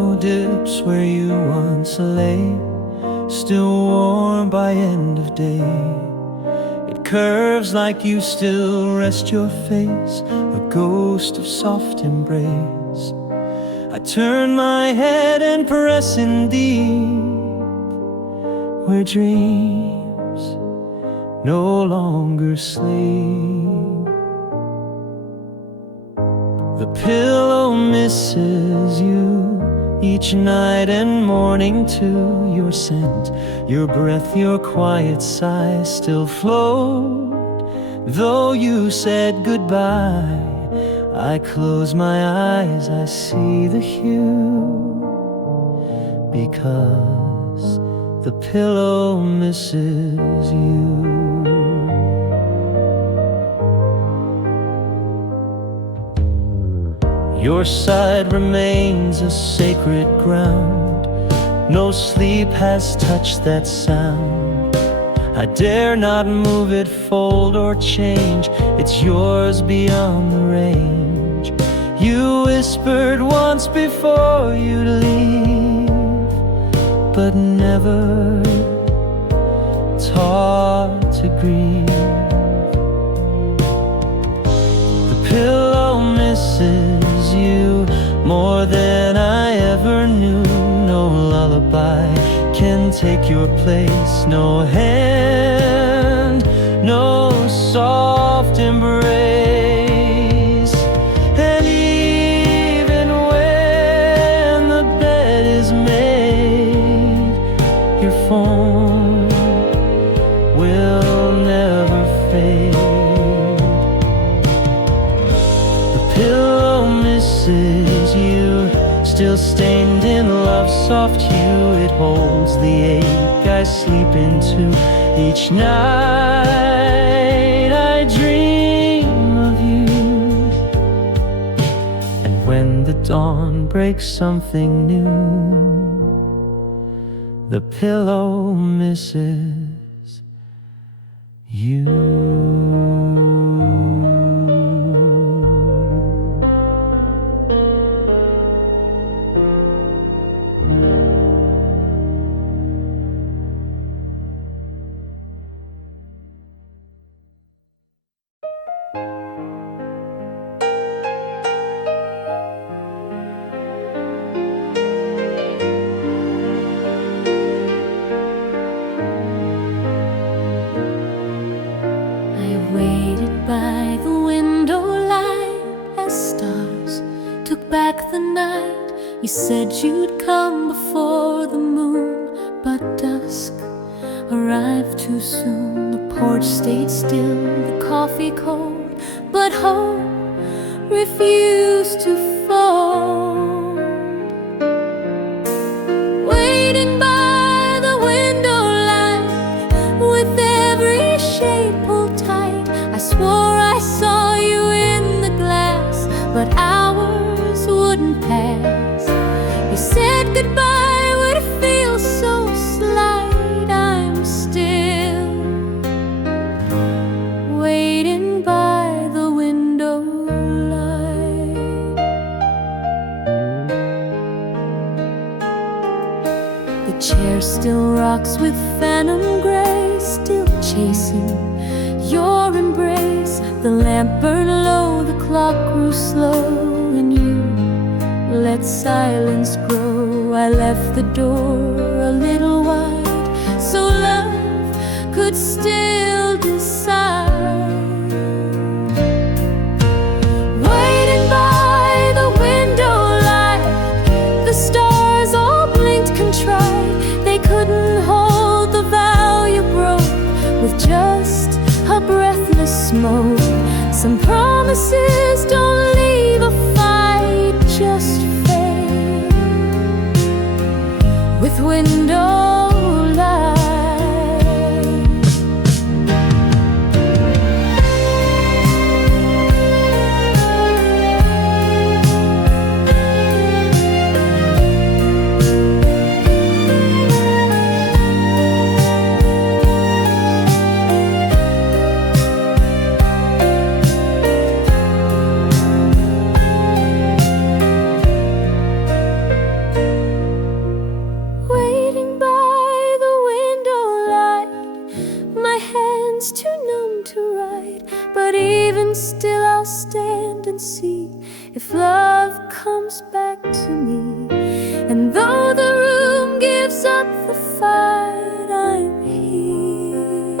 pillow dips where you once lay, still warm by end of day. It curves like you still rest your face, a ghost of soft embrace. I turn my head and press in deep, where dreams no longer sleep. The pillow misses you each night and morning too. Your scent, your breath, your quiet sigh still float. Though you said goodbye, I close my eyes, I see the hue, because the pillow misses you. Your side remains a sacred ground. No sleep has touched that sound. I dare not move it, fold or change. It's yours beyond the range. You whispered once before you'd leave, but never taught to grieve. The pillow misses you more than I ever knew. No lullaby can take your place, no hand, no soft embrace. And even when the bed is made, your form will never fade. The pillow misses you, still stained in love's soft hue. It holds the ache I sleep into each night. I dream of you, and when the dawn breaks something new, the pillow misses you. Back the night you said you'd come before the moon, but dusk arrived too soon. The porch stayed still, the coffee cold, but hope refused to fold. Waiting by the window light, with every shade pulled tight, I swore I saw you in the glass, but hours wouldn't pass. You said goodbye would feel so slight. I'm still waiting by the window light. The chair still rocks with phantom grace, still chasing your embrace. The lamp burned low, the clock grew slow, and you let silence grow. I left the door a little wide, so love could still decide. Waiting by the window light, the stars all blinked contrite. They couldn't hold the vow you broke with just a breathless smoke. Some promises don't leave a fight, just fade with window light. And though the room gives up the fight, I'm here,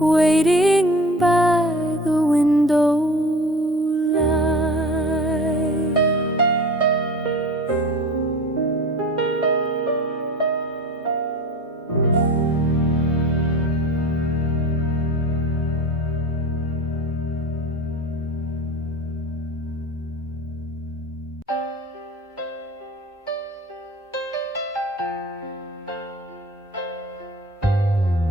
waiting by the window light.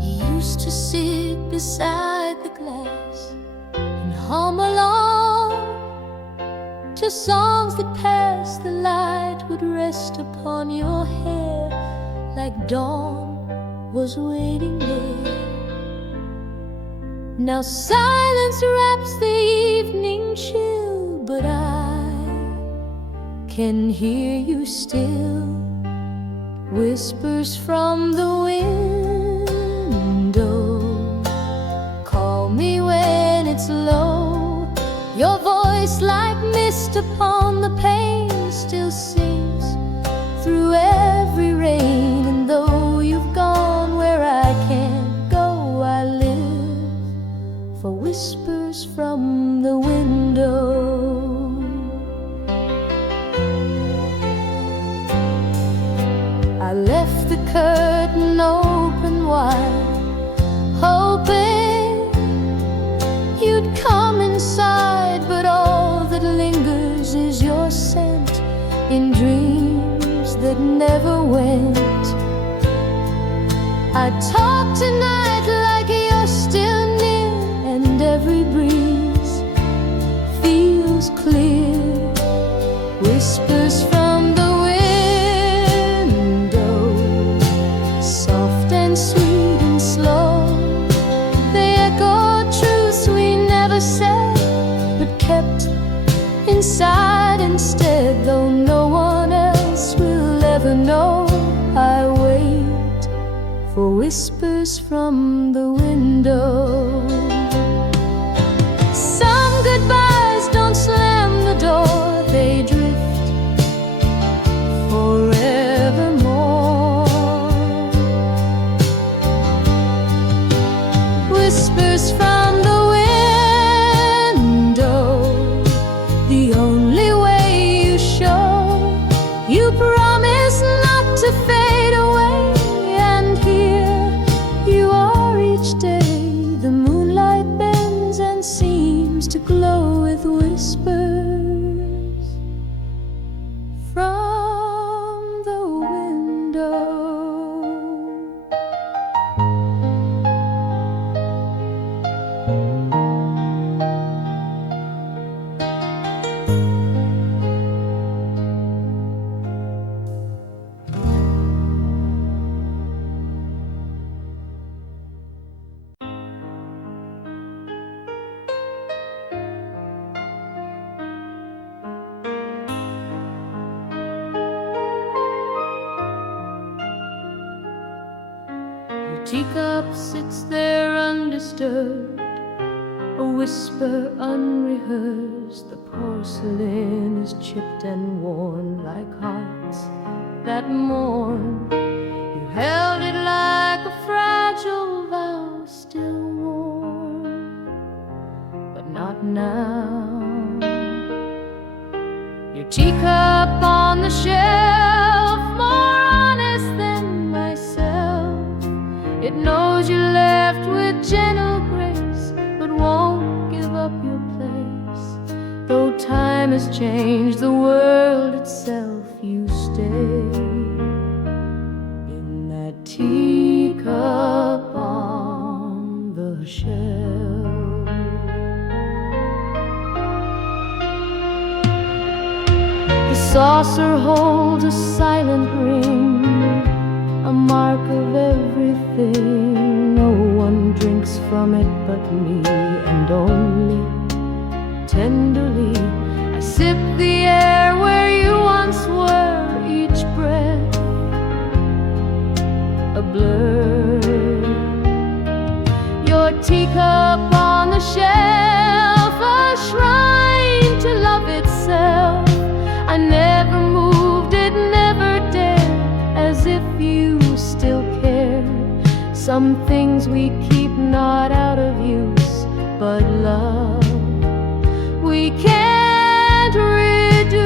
You used to sit beside the glass and hum along to songs that passed. The light would rest upon your hair like dawn was waiting there. Now silence wraps the evening chill, but I can hear you still. Whispers from the window call me when it's low. Your voice like mist upon the pane still sings through every rain. And though you've gone where I can't go, I live for whispers from the window. I left the curtain open wide, hoping you'd come inside. But all that lingers is your scent in dreams that never went. I talk tonight like you're still near, and every breeze feels clear. Whispers from the window, soft and sweet and slow. They echo truths we never said, but kept inside instead. Though no one else will ever know, I wait for whispers from the window. Some goodbyes don't slam the door, they drift forevermore. Whispers from the window, the only way you show. You promise not to fade away, and here you are each day. The moonlight bends and seems to glow with whispers from the window. Your teacup sits there undisturbed, a whisper unrehearsed. The porcelain is chipped and worn like hearts that mourn. You held it like a fragile vow, still warm, but not now. Your teacup on the shelf, more honest than myself. It knows you left with gentle grace, but won't give up your place. Though time has changed the world itself, you stay in that teacup on the shelf. The saucer holds a silent ring, a mark of everything. No one drinks from it but me, and only tenderly I sip the air where you once were. Each breath a blur. Your teacup on the shelf, a shrine to love itself. I never Some things we keep not out of use, but love we can't reduce.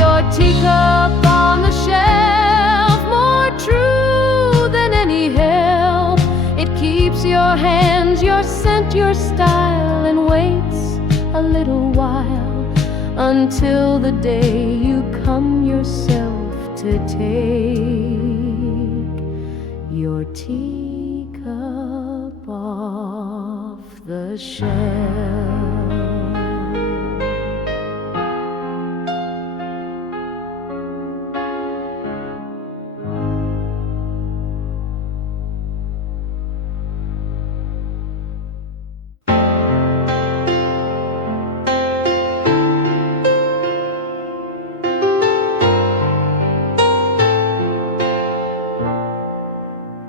Your teacup on the shelf, more true than any help. It keeps your hands, your scent, your style, and waits a little while until the day you come yourself to take your teacup off the shelf.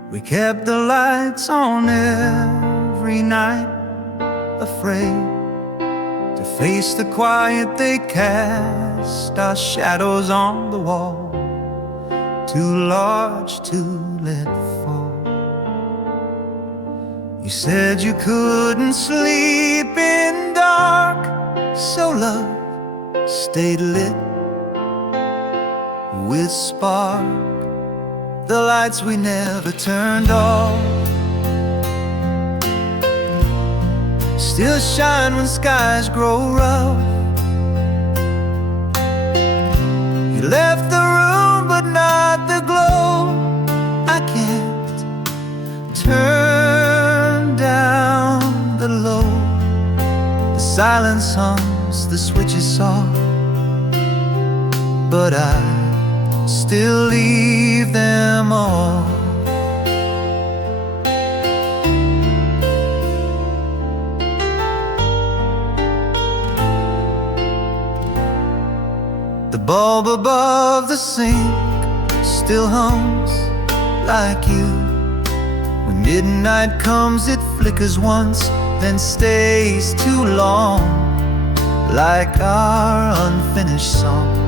We kept the lights on every night, afraid to face the quiet they cast. Our shadows on the wall, too large to let fall. You said you couldn't sleep in dark, so love stayed lit with spark. The lights we never turned off still shine when skies grow rough. You left the room but not the glow. I can't turn down the low. The silence hums, the switch is soft, but I still leave them all. The bulb above the sink still hums like you. When midnight comes it flickers once, then stays too long, like our unfinished song.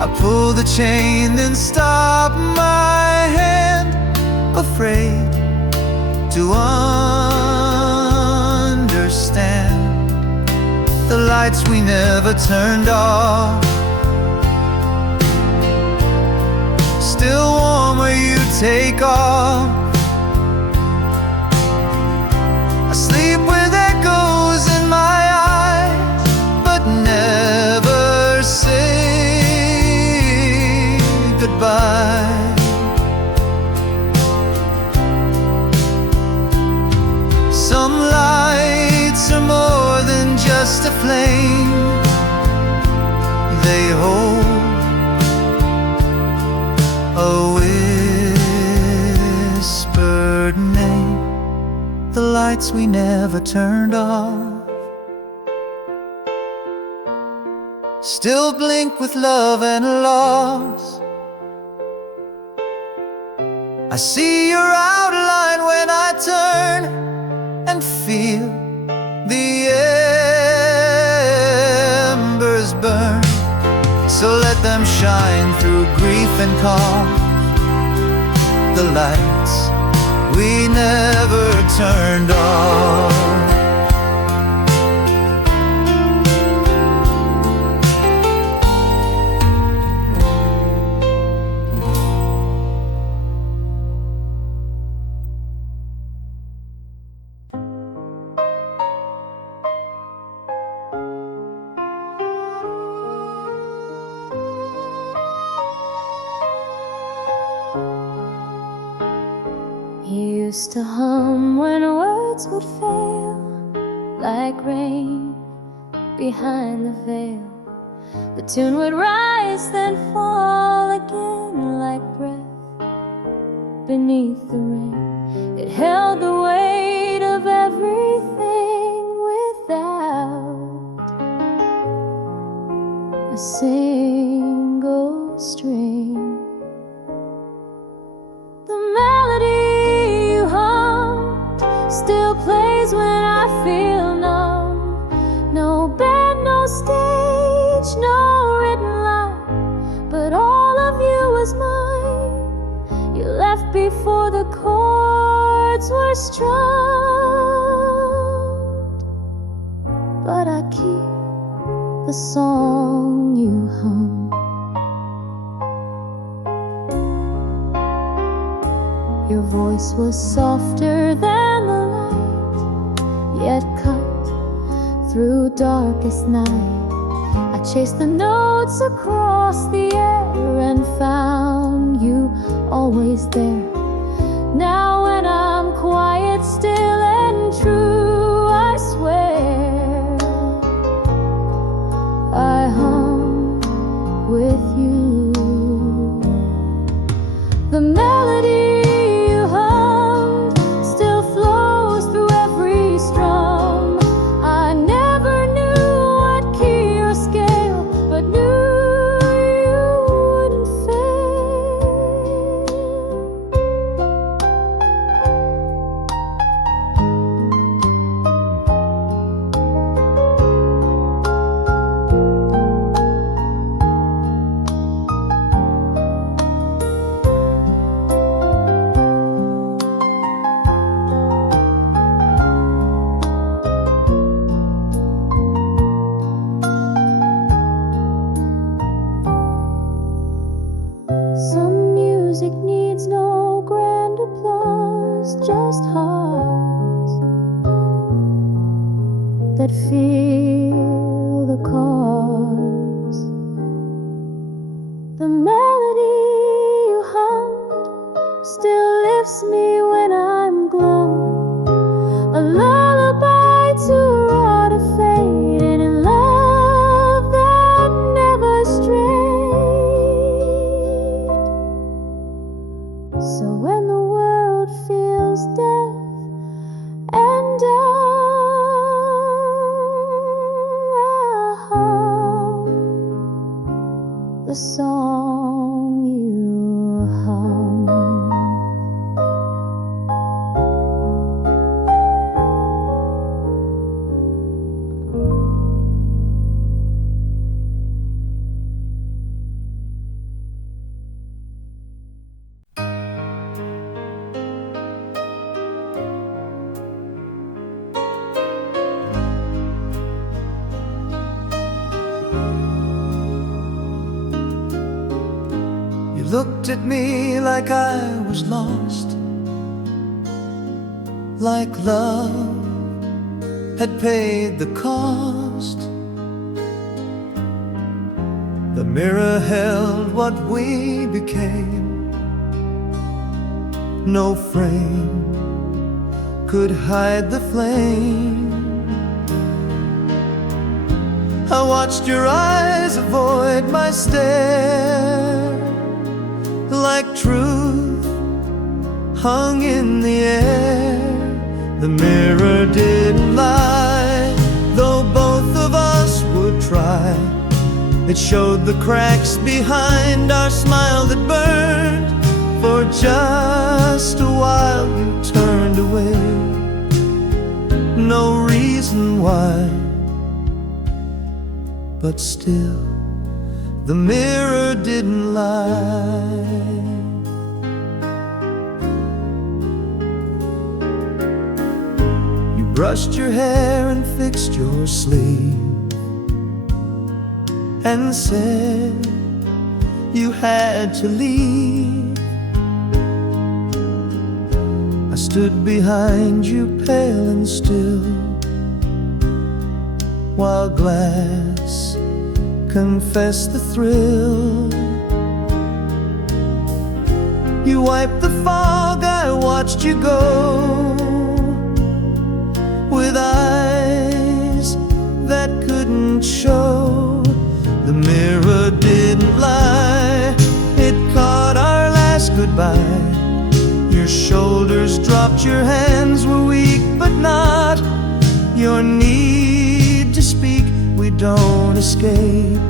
I pull the chain, then stop my hand, afraid to understand the lights we never turned off. Still warm where you take off. I sleep with echoes in my eyes, but never say goodbye. Some lights are more than just a flame. They hold a whispered name. The lights we never turned off still blink with love and loss. I see your outline when I turn and feel the embers burn. So let them shine through grief and calm, the lights we never turned off. Used to hum when words would fail, like rain behind the veil. The tune would rise, then fall again, like breath beneath the rain. It held the weight of everything without a single string. The melody still plays when I feel numb. No band, no stage, no written line, strummed, but I keep the song you hum. Your voice was softer than the light, yet cut through darkest night. I chased the notes across the air and found you always there. Now when I'm quiet, still and true, I swear I hum with you. The melody you hummed still flows through every strum. I never knew what key or scale, but knew you wouldn't fail. Some music needs no grand applause, just hearts that feel the cause. The melody you hummed still lifts me when I'm glum. A lullaby too raw to fade, and in love that never strayed. So when the world feels deaf and dumb, I hum the song you hum. You looked at me like I was lost, like love had paid the cost. The mirror held what we became. No frame could hide the flame. I watched your eyes avoid my stare, like truth hung in the air. The mirror didn't lie, though both of us would try. It showed the cracks behind our smile that burned. For just a while you turned away, no reason why, but still the mirror didn't lie. You brushed your hair and fixed your sleeve and said you had to leave. I stood behind you pale and still, while glass confessed the thrill. You wiped the fog, I watched you go, with eyes that couldn't show. The mirror didn't lie, it caught our last goodbye. Your shoulders dropped, your hands were weak, but not your need to speak. We don't escape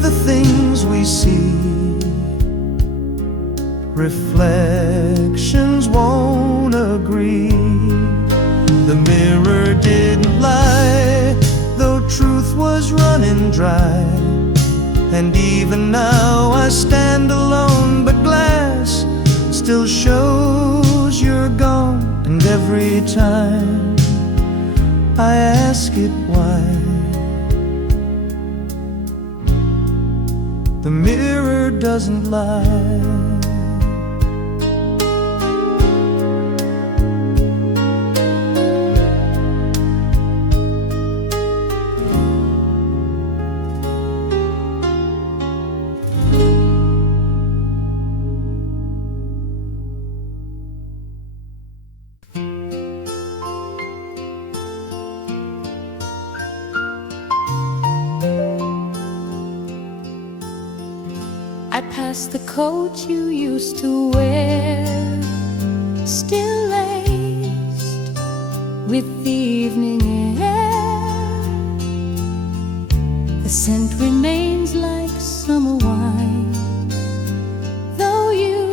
the things we see. Reflections won't agree. The mirror didn't lie, though truth was running dry. And even now I stand alone, but glass still shows you're gone. every time I ask it why. The mirror doesn't lie. I pass the coat you used to wear, still laced with the evening air. The scent remains like summer wine, though you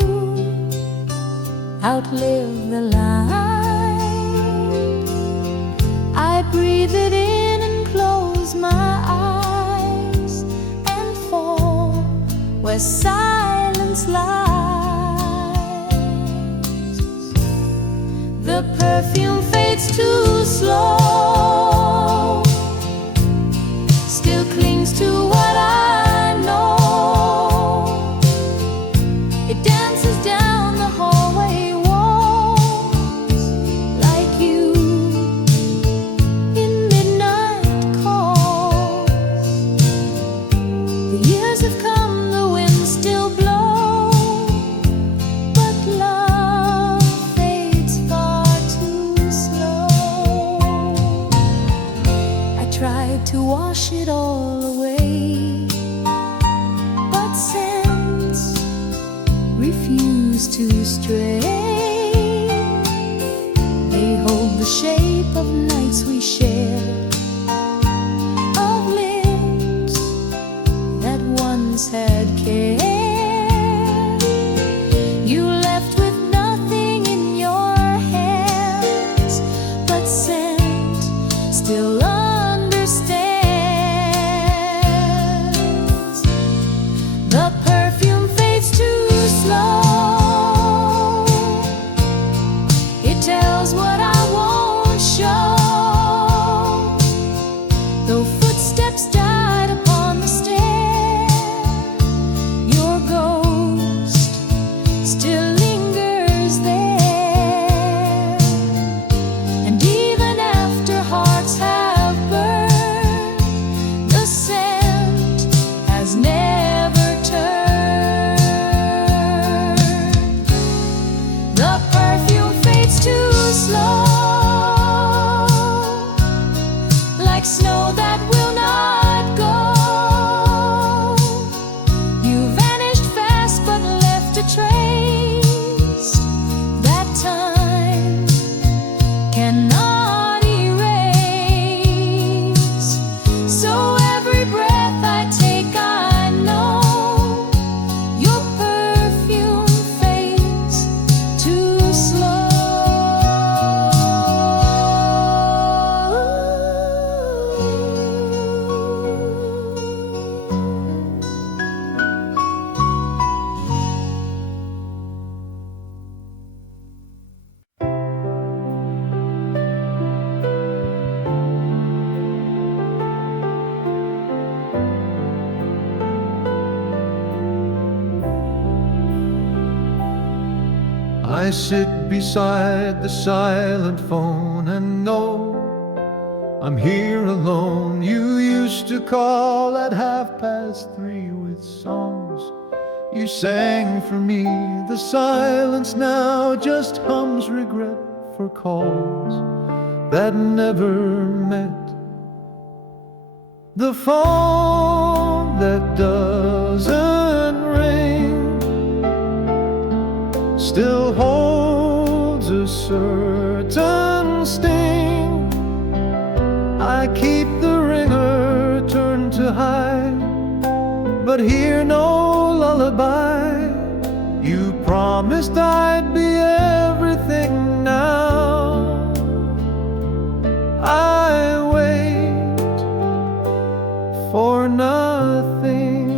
outlive the line. I breathe it in and close my eyes and fall where silence lies. The perfume fades too slow, still clings to what I know. It dances down the hallway walls like you in midnight calls. The years have come, the wind still blows, but love fades far too slow. I tried to wash it all away, but scents refuse to stray. They hold the shape of nights we shared, of lips that once had care. You left with nothing in your hands, but scent still understands. The perfume fades too slow, it tells what I won't show. Though footsteps died upon the stair, your ghost still lingers there. And even after hearts have burned, the scent has never turned. The perfume fades too slow, like snow that will not go. You vanished fast but left a trace that time cannot erase. So every breath I take, I know your perfume fades too slow. I sit beside the silent phone and know I'm here alone. You used to call at 3:30 with songs you sang for me. The silence now just hums regret for calls that never met. The phone that doesn't ring still holds a certain sting. I keep the ringer turned to hide, but hear no lullaby. You promised I'd be everything now. I wait for nothing.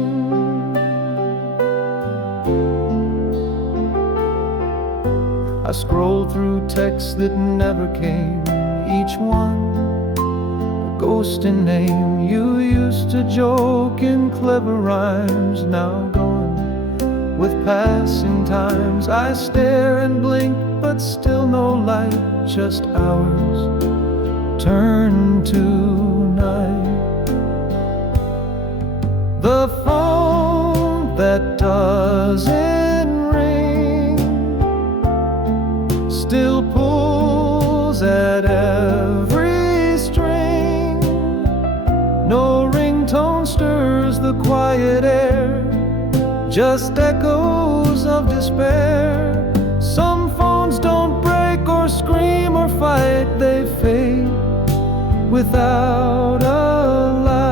I scroll through texts that never came, each one a ghost in name. You used to joke in clever rhymes, now gone with passing times. I stare and blink, but still no light, just hours turn to night. The phone that doesn't ring still pulls at every string. No ringtone stirs the quiet air, just echoes of despair. Some phones don't break or scream or fight, they fade without a light.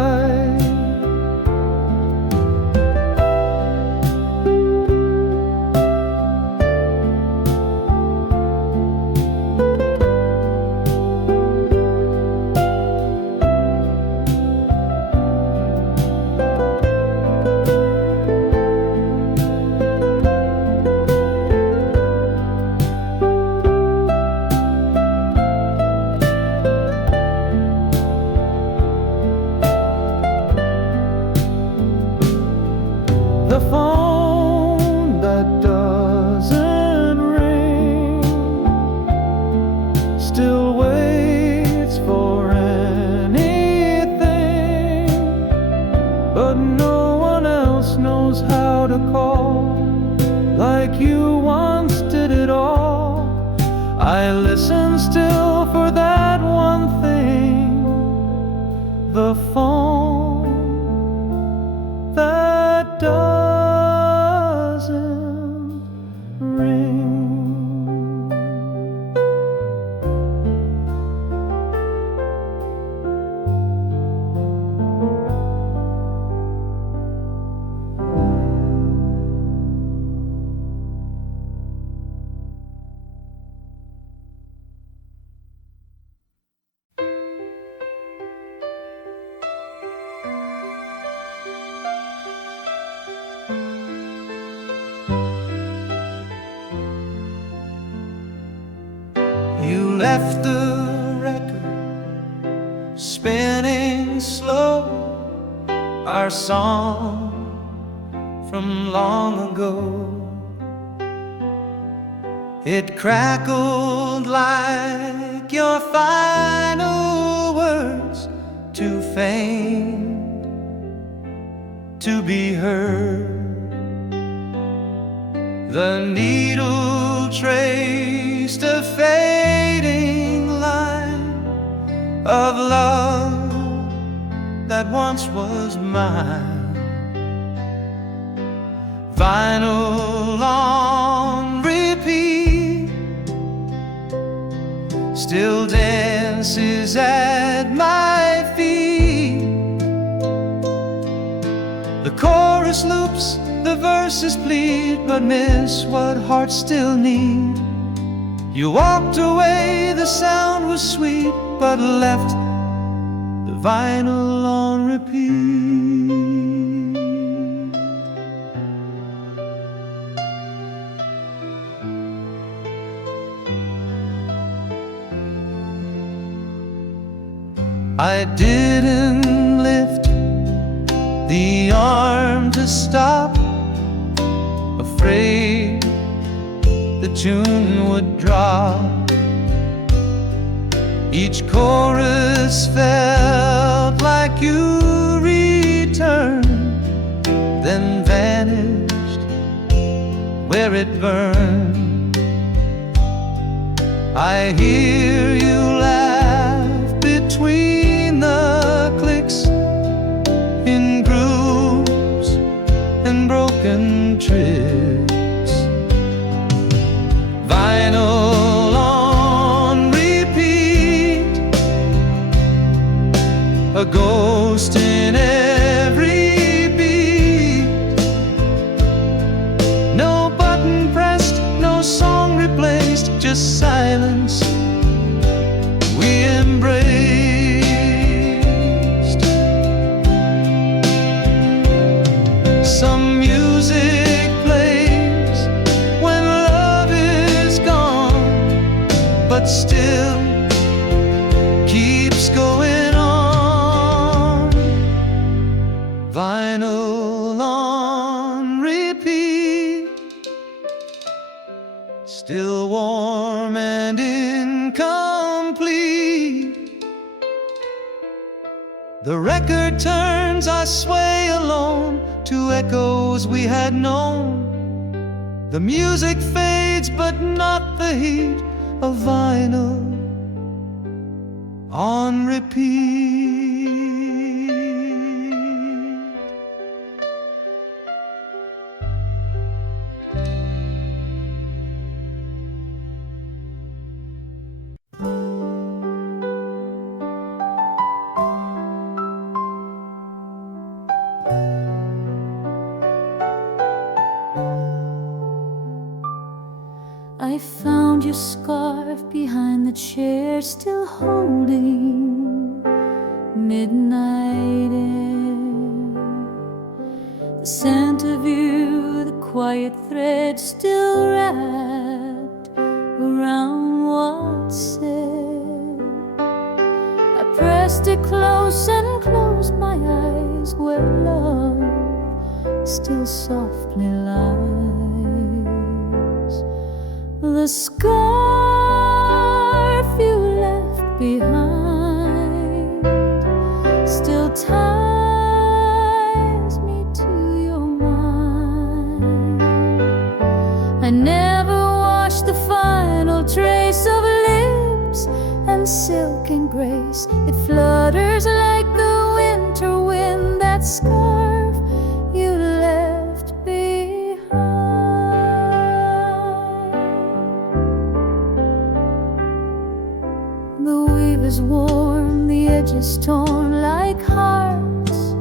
The phone that doesn't ring still waits for anything, but no one else knows how to call like you once did it all. I listen still for that one thing, the phone that doesn't ring. You left the record spinning slow, our song from long ago. It crackled like your final words, too faint to be heard. The needle traced a fading line of love that once was mine. Vinyl on repeat still dances at my feet. The chorus loops, the verses plead, but miss what hearts still need. You walked away, the sound was sweet, but left the vinyl on repeat. I didn't lift the arm to stop, afraid the tune would drop. Each chorus felt like you returned, then vanished where it burned. I hear you laugh between the clicks, in grooves and broken tricks. Vinyl on repeat, a ghost in every beat. No button pressed, no song replaced, just silence we embraced. Some music plays when love is gone, The record turns, I sway alone to echoes we had known. The music fades, but not the heat of vinyl on repeat. I found your scarf behind the chair, still holding midnight air. The scent of you, the quiet thread still wrapped around what's said. I pressed it close and closed my eyes where love still softly lies. The scarf you left behind still ties me to your mind. I never washed the final trace of lips and silk and grace. It flutters like the winter wind, that scarf you left behind. The weave is warm, the edges torn like hearts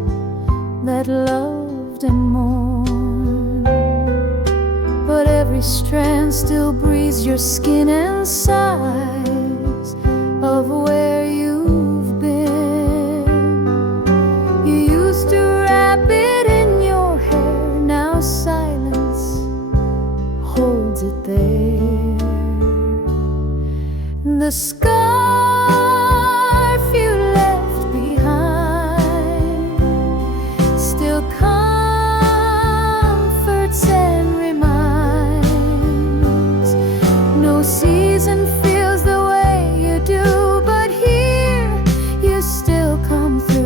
that loved and mourned. But every strand still breathes your skin and sighs of where you've been. You used to wrap it in your hair, now silence holds it there. The scarf you left behind still comforts and reminds. No season feels the way you do, but here you still come through.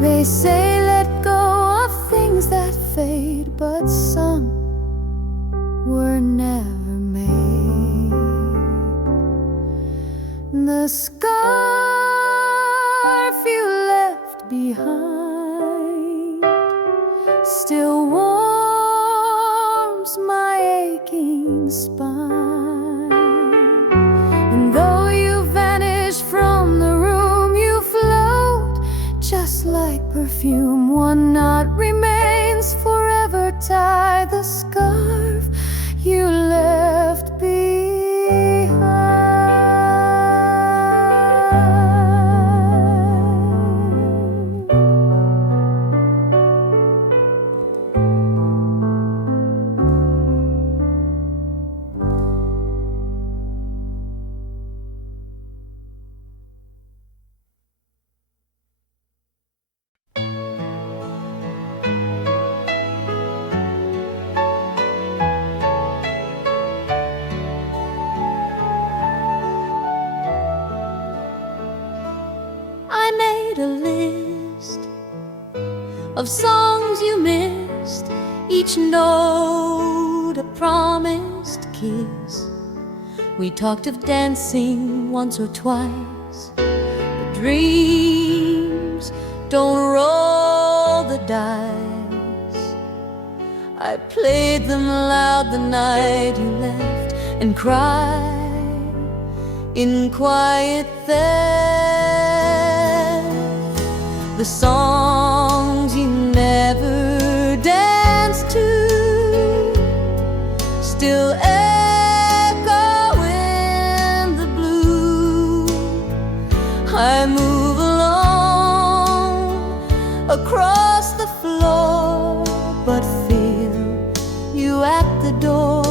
They say let go of things that fade, but some were never made. The scarf you left behind still warms my aching spine. And though you vanish from the room, you float just like perfume. One knot remains forever tied, the scarf you left behind. I made a list of songs you missed, each note a promised kiss. We talked of dancing once or twice, but dreams don't roll the dice. I played them loud the night you left and cried in quiet theft. The songs you never danced to still echo in the blue. I move alone across the floor, but feel you at the door.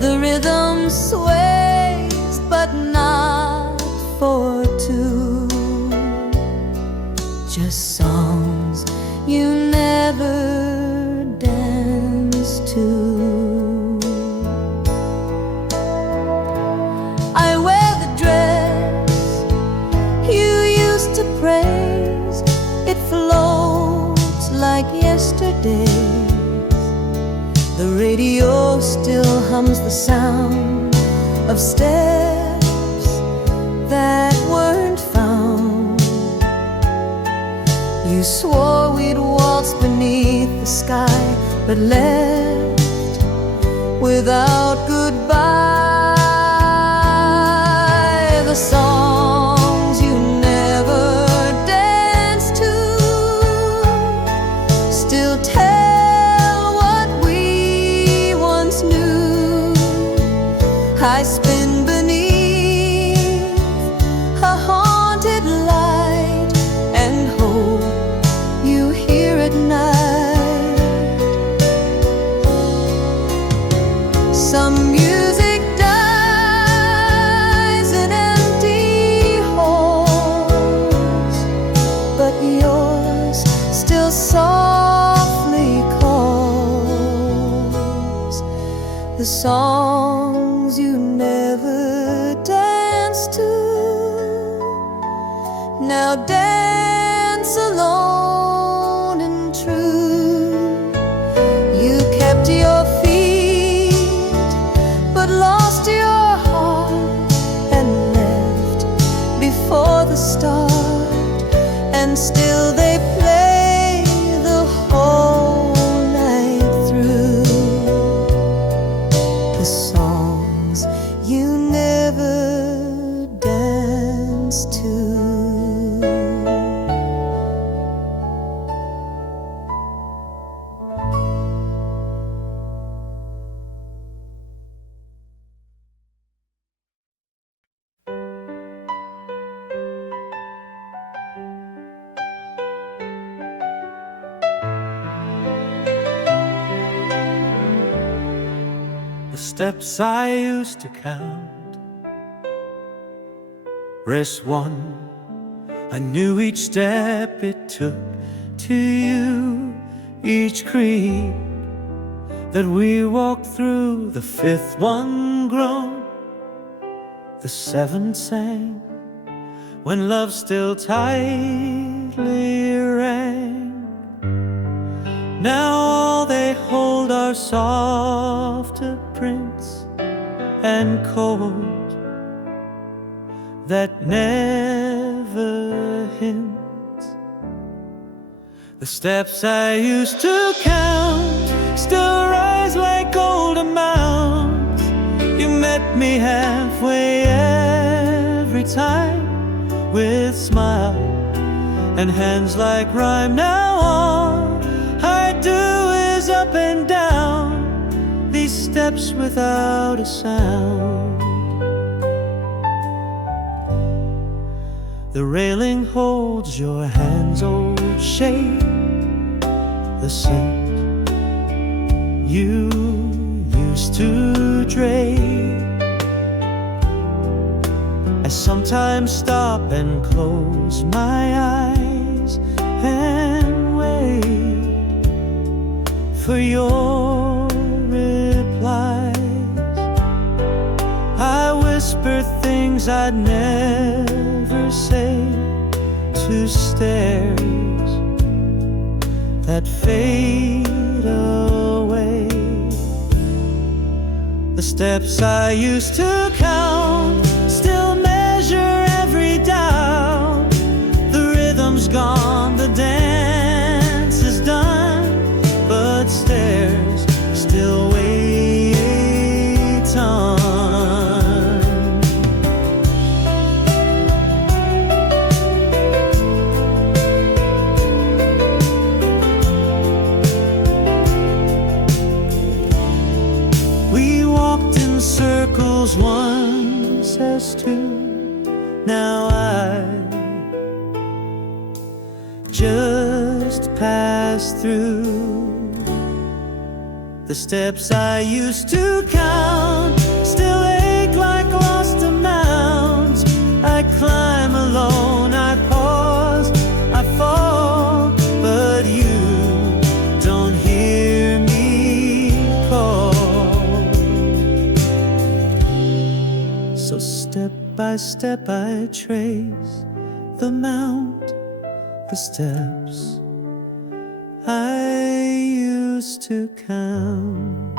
The rhythm sways, but not for two. Just songs you never danced to. I wear the dress you used to praise. It floats like yesterday. The radio still hums the sound of steps that weren't found. You swore we'd waltz beneath the sky, but left without goodbye. The songs you never danced to still tell what we once knew. I spin beneath a haunted light and hope you hear at night. Some music dies in empty halls, but yours still softly calls. The songs you never danced to now dance alone and true. You kept your feet, but lost your heart and left before the start, and still they play the whole night through. The songs you never danced to. The steps I used to count, rest one, I knew each step it took to you. Each creed that we walked through, the fifth one grown, the seventh sang, when love still tightly rang. Now all they hold are softer prints and chords that never hint. The steps I used to count still rise like golden mounds. You met me halfway every time, with smile and hands like rhyme. Now all I do is up and down these steps without a sound. The railing holds your hand's old shape, the scent you used to drape. I sometimes stop and close my eyes and wait for your replies. I whisper things I'd never say to stares that fade away. The steps I used to count still measure every down. The rhythm's gone, the dance is done, but stares still wait on. We walked in circles once as two. Now I just pass through. The steps I used to count still step by step I trace the mount, the steps I used to count.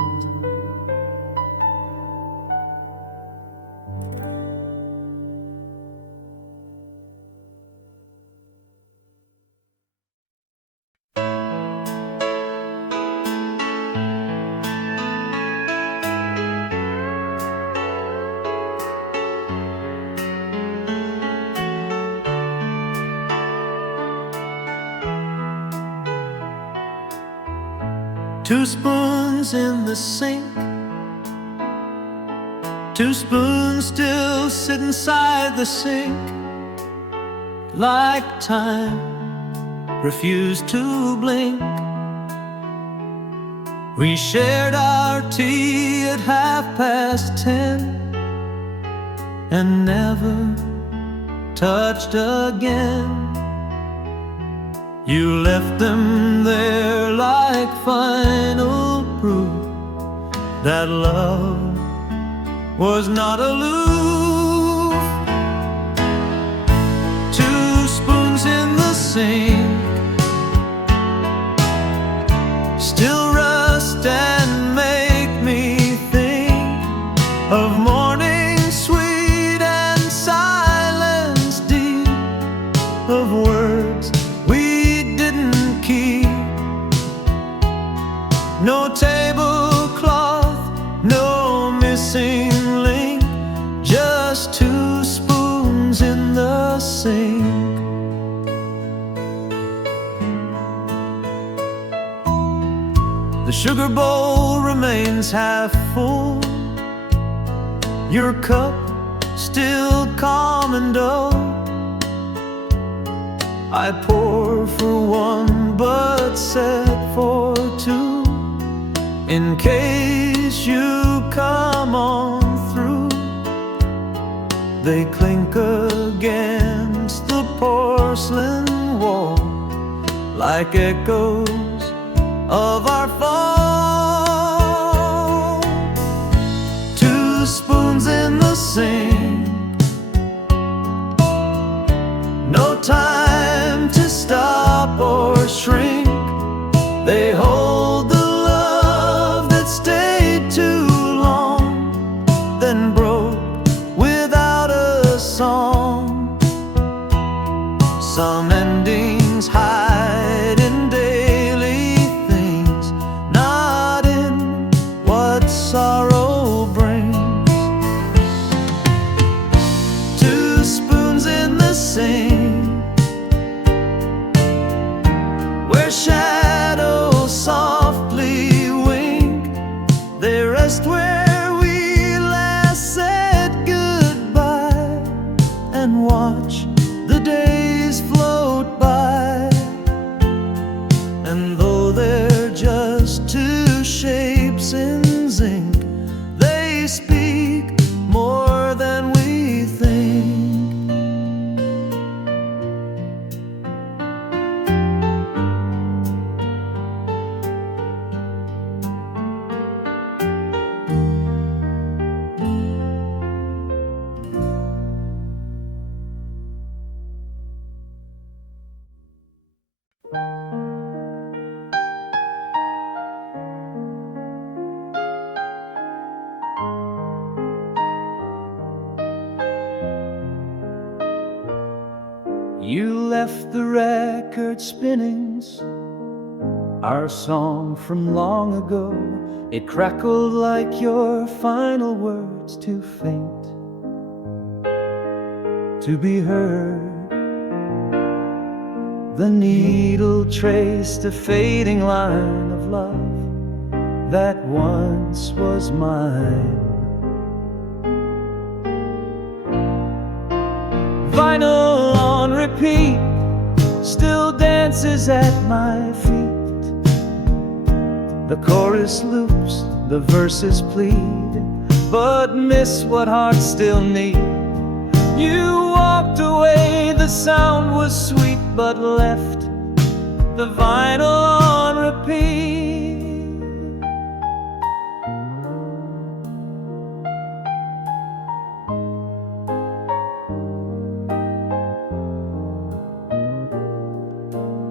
Two spoons in the sink, two spoons still sit inside the sink, like time refused to blink. We shared our tea at 10:30 and never touched again. You left them there like final proof that love was not aloof. Two spoons in the sink still rust and make me think of morning sweet and silence deep, of words we didn't keep. No tablecloth, no missing link, just two spoons in the sink. The sugar bowl remains half full, your cup still commando. I pour for one but set for two, in case you come on through. They clink against the porcelain wall like echoes of our fall. Two spoons in the sink, no time to stop or shrink. They hold the love that stayed too long, then broke without a song. Some endings hide in daily things, not in what sorrow brings. Two spoons in the sink, where shadows softly wink. They rest where we last said goodbye, and watch the days float by. And though they're just two shapes in zinc, they speak more than we think. You left the record spinning, our song from long ago. It crackled like your final words, too faint to be heard. The needle traced a fading line of love that once was mine. Vinyl on repeat still dances at my feet. The chorus loops, the verses plead, but miss what hearts still need. You walked away, the sound was sweet, but left the vinyl on repeat.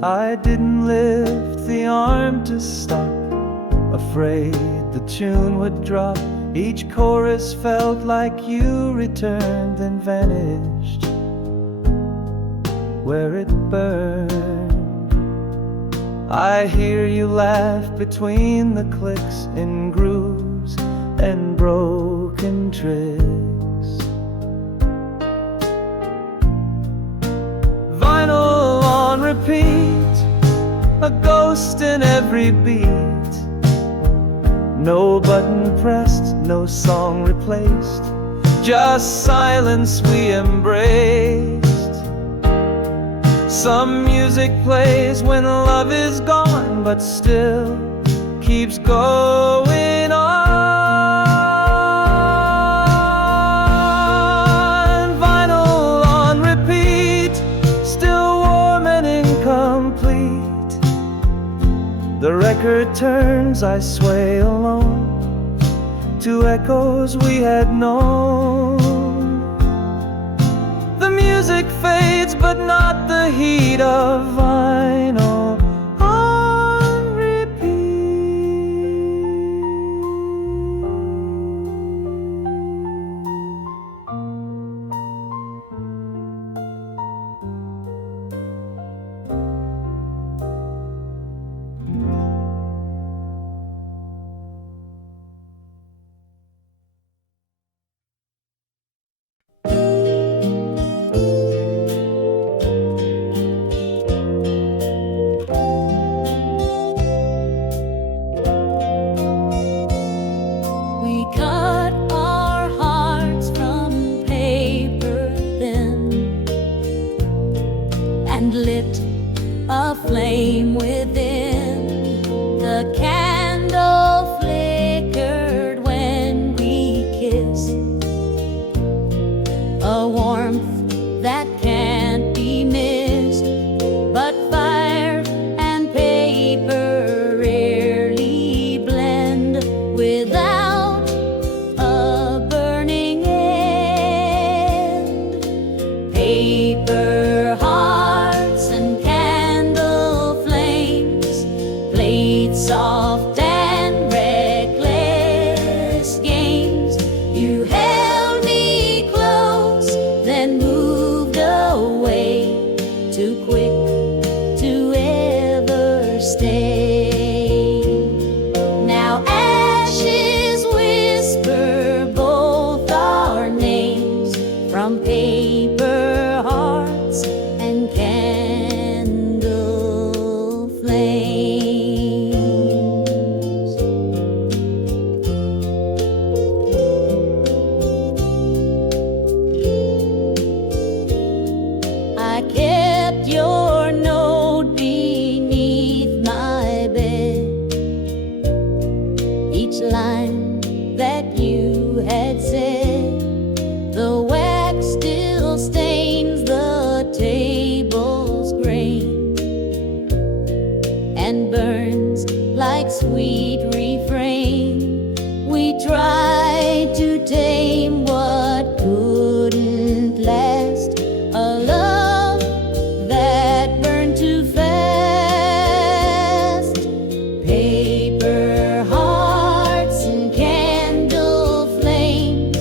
I didn't lift the arm to stop, afraid the tune would drop. Each chorus felt like you returned and vanished where it burned. I hear you laugh between the clicks in grooves and broken tricks. Vinyl on repeat, a ghost in every beat. No button pressed, no song replaced, just silence we embraced. Some music plays when love is gone, but still keeps going on. Vinyl on repeat, still warm and incomplete. The record turns, I sway alone to echoes we had known. The music fades, but not the heat of vinyl on repeat. A flame within. The candle flickered when we kissed, a warmth that can't be missed. But fire and paper rarely blend without a burning end. Paper hearts and soft and reckless games. You held me close, then moved away, too quick to ever stay. Now ashes whisper both our names from paper hearts and candle flames. Sweet refrain, we tried to tame what couldn't last, a love that burned too fast. Paper hearts and candle flames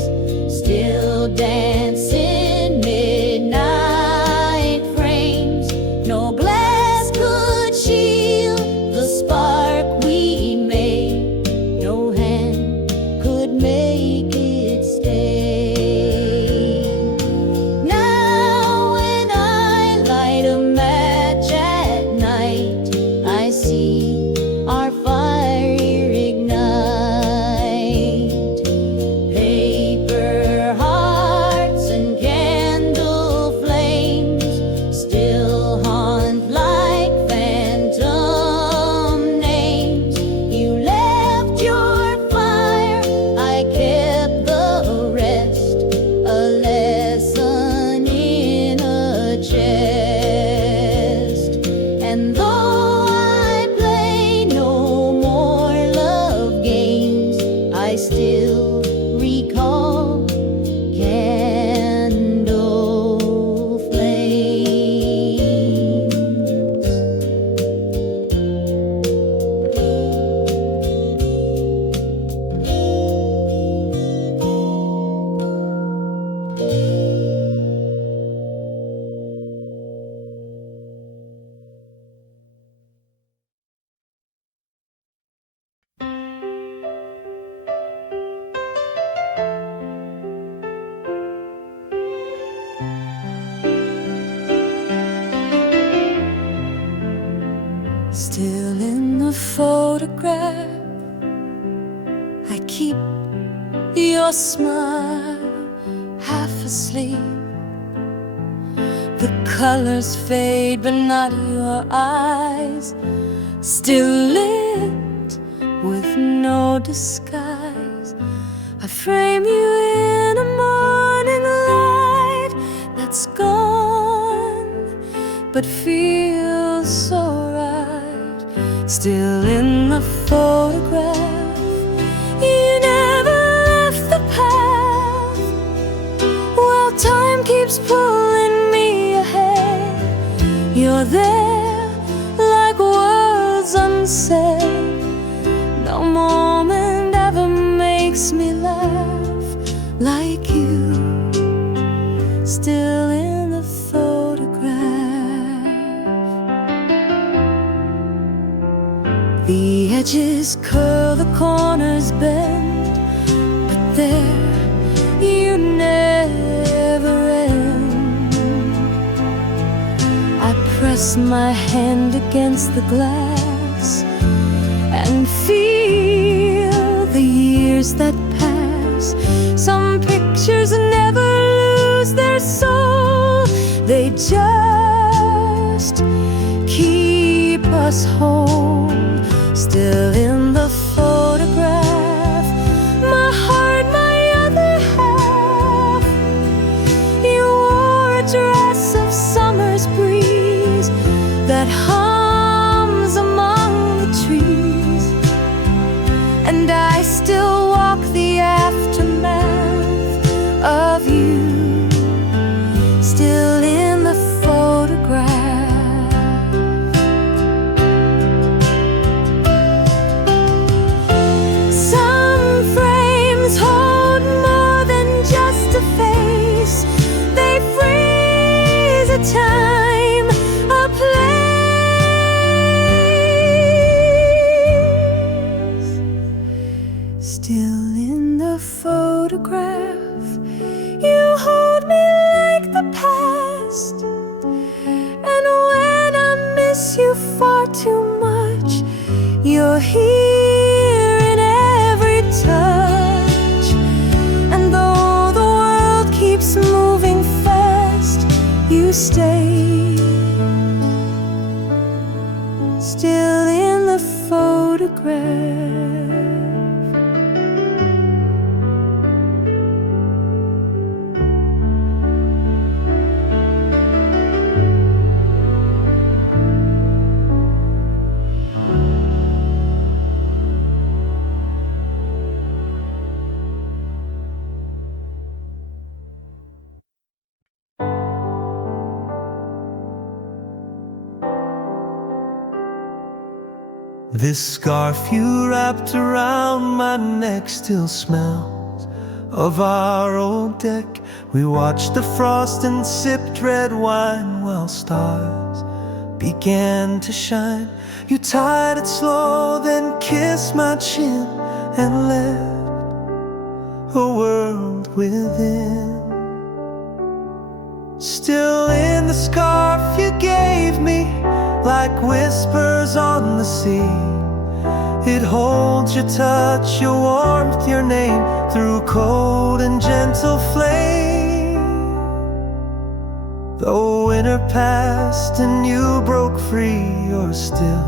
still dance in midnight frames. No glass could shield the spark we made, no hand could make it stay. Now when I light a match at night, I see our fire ignite. Paper hearts and candle flames still haunt like phantom names. You left your fire, I kept the rest, a lesson in a chest. And though I play no more love games, I still recall candle flames. your smile, half asleep. The colors fade, but not your eyes, still lit with no disguise. I frame you in a morning light that's gone, but feels so right. Still in the photograph, you never left the path. While time keeps pulling me ahead, you're there like words unsaid. No moment ever makes me laugh like you. Still in the photograph. The edges curl, the corners bend, but there you never end. I press my hand against the glass and feel the years that pass. Some pictures never lose their soul, they just keep us whole. Still in the photograph, my heart, my other half. You wore a dress of summer's breeze that hums among the trees, and I still walk the aftermath of you. Still in the photograph. Some frames hold more than just a face. They freeze a time, a place. Still in the photograph, you hold me like the past. And when I miss you far too much, you're here in every touch. And though the world keeps moving fast, you stay. Still in the photograph. This scarf you wrapped around my neck still smells of our old deck. We watched the frost and sipped red wine while stars began to shine. You tied it slow, then kissed my chin and left a world within. Still in the scarf you gave me, like whispers on the sea. It holds your touch, your warmth, your name through cold and gentle flame. Though winter passed and you broke free, you're still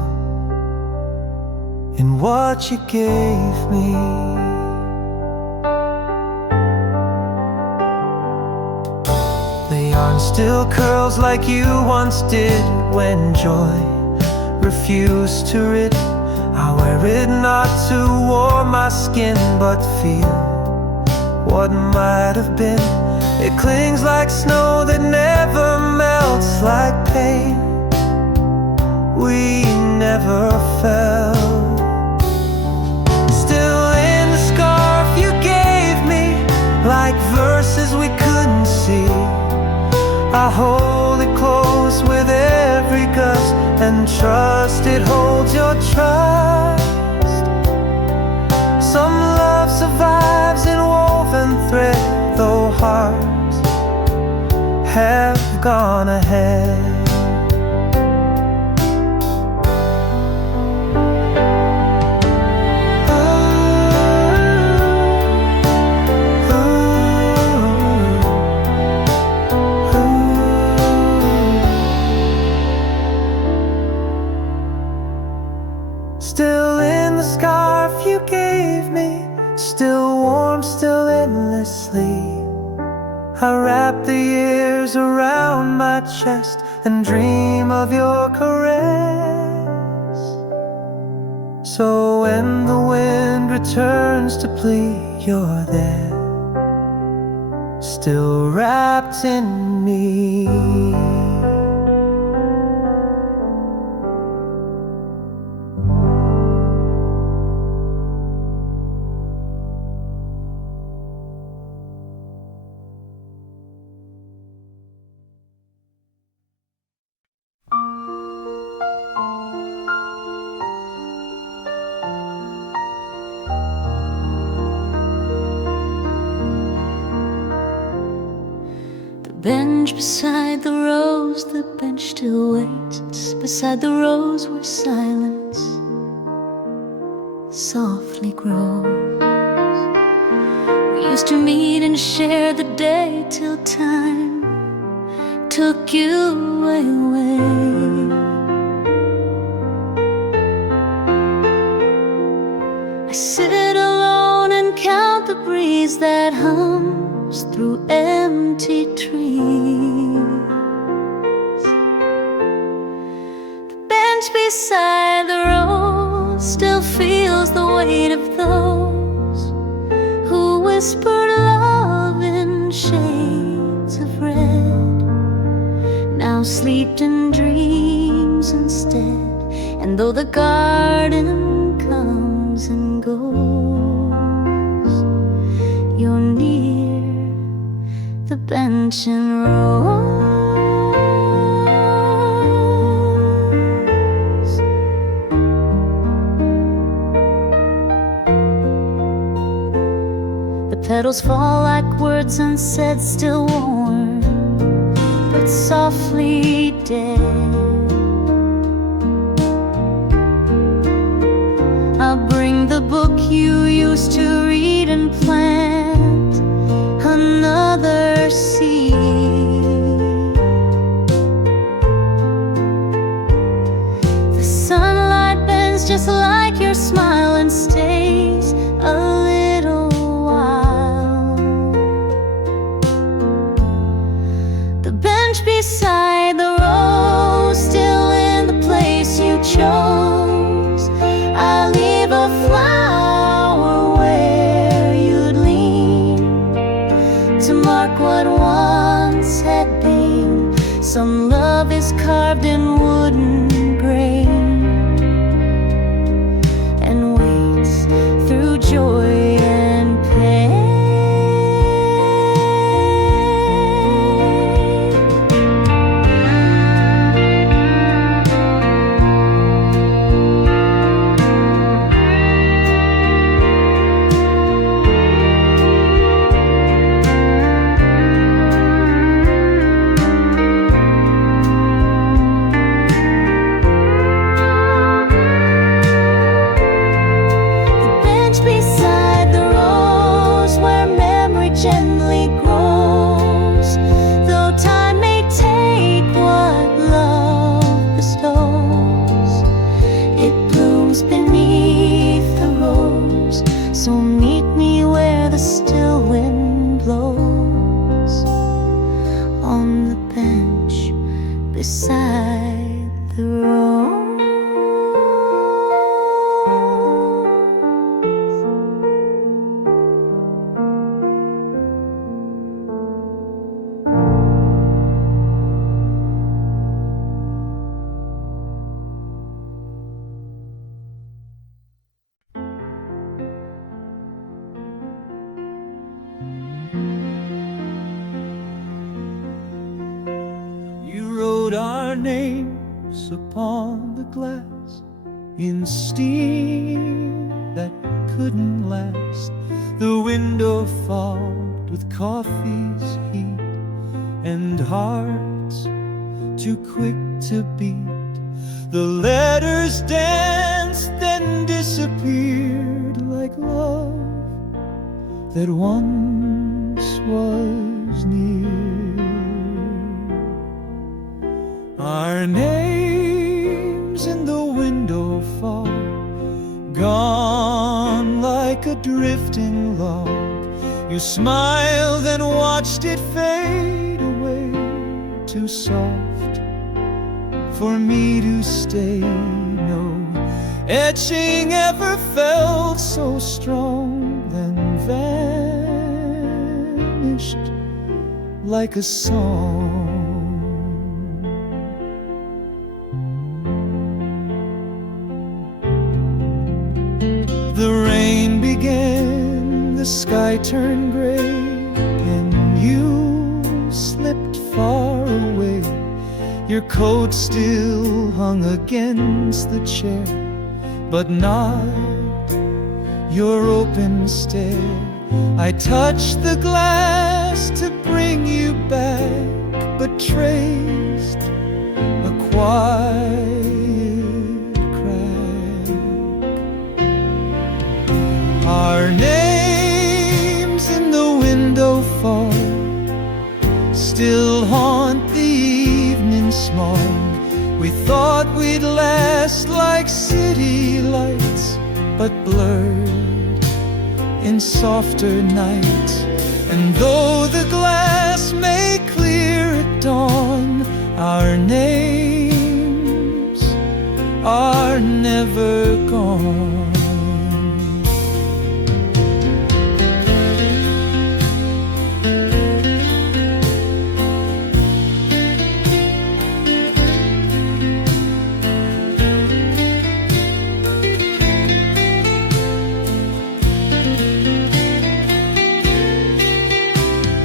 in what you gave me. The yarn still curls like you once did when joy refused to rid. I wear it not to warm my skin, but feel what might have been. It clings like snow that never melts, like pain we never felt. Still in the scarf you gave me, like verses we couldn't see. I hold it close with every gust and trust it holds your trust. Some love survives in woven thread, though hearts have gone ahead. warm still endlessly. I wrap the years around my chest and dream of your caress. So when the wind returns to plea, you're there, still wrapped in me. Bench beside the rose, the bench still waits. Beside the rose where silence softly grows. We used to meet and share the day till time took you away. I sit alone and count the breeze that hums through empty trees. The bench beside the road still feels the weight of those who whispered love in shades of red, now sleep in dreams instead. And though the garden comes and goes, you're near the bench and rose. The petals fall like words unsaid, still warm but softly dead. I'll bring the book you used to read and plant another seed. The sunlight bends just like your smile and stays a little while. The bench beside the rose, still in the place you chose. I leave a flower where you'd lean to mark what once had been. Some love is carved in wooden grain and waits through joy and pain. Gently grows, though time may take what love bestows. It blooms beneath the rose, so meet me where the still wind blows, on the bench beside the rose. Our names upon the glass in steam that couldn't last. The window fogged with coffee's heat and hearts too quick to beat. The letters danced then disappeared like love that once was near. Our names in the window fog, gone like a drifting log You smiled and watched it fade away, too soft for me to stay. No etching ever felt so strong, then vanished like a song. The rain began, the sky turned gray, and you slipped far away. Your coat still hung against the chair, but not your open stare. I touched the glass to bring you back, but traced a quiet crack. Our names in the window fall still haunt the evening smog. We thought we'd last like city lights, but blurred in softer night. And though the glass may clear at dawn, our names are never gone.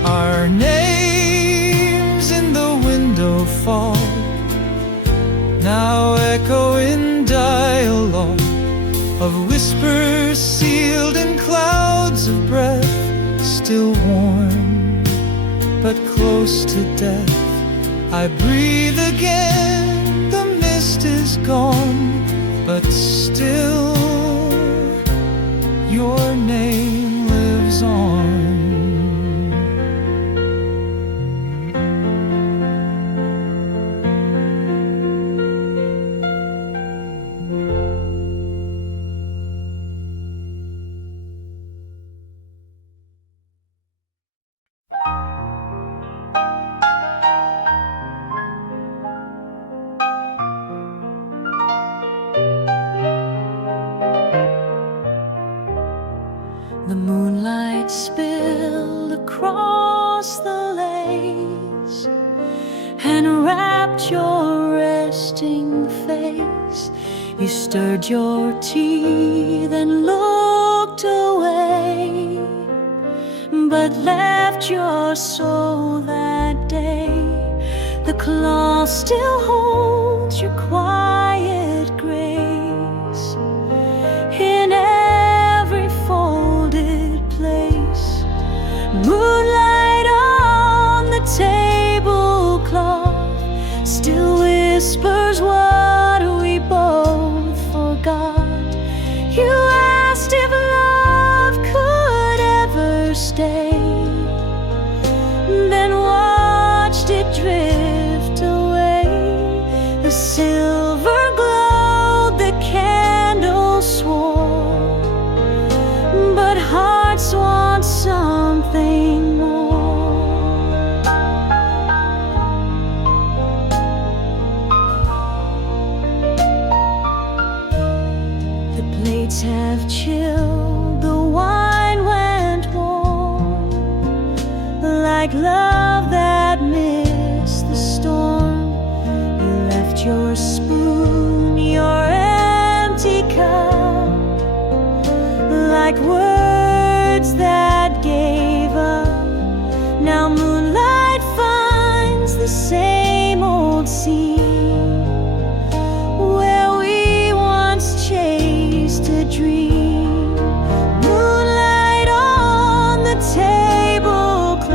Our names in the window fall, now echo in dialogue of whispers sealed in clouds of breath, still warm but close to death. I breathe again, the mist is gone, but still your name lives on. The moonlight spilled across the lace and wrapped your resting face. You stirred your tea, then looked away, but left your soul that day. The cloth still holds your quiet grace in every folded place. Moonlight on the tablecloth still whispers what we both forgot. You asked if love could ever stay, then watched it drift away. The silver glowed, the candle swore, but hearts want something more. The plates have chilled, the wine went warm, like love that missed the storm. You left your spoon, your empty cup, like words that gave up. Now moonlight finds the same old scene where we once chased a dream. Moonlight on the tablecloth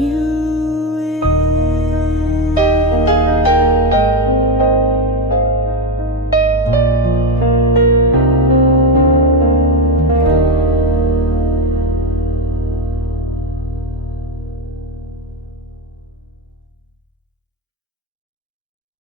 you.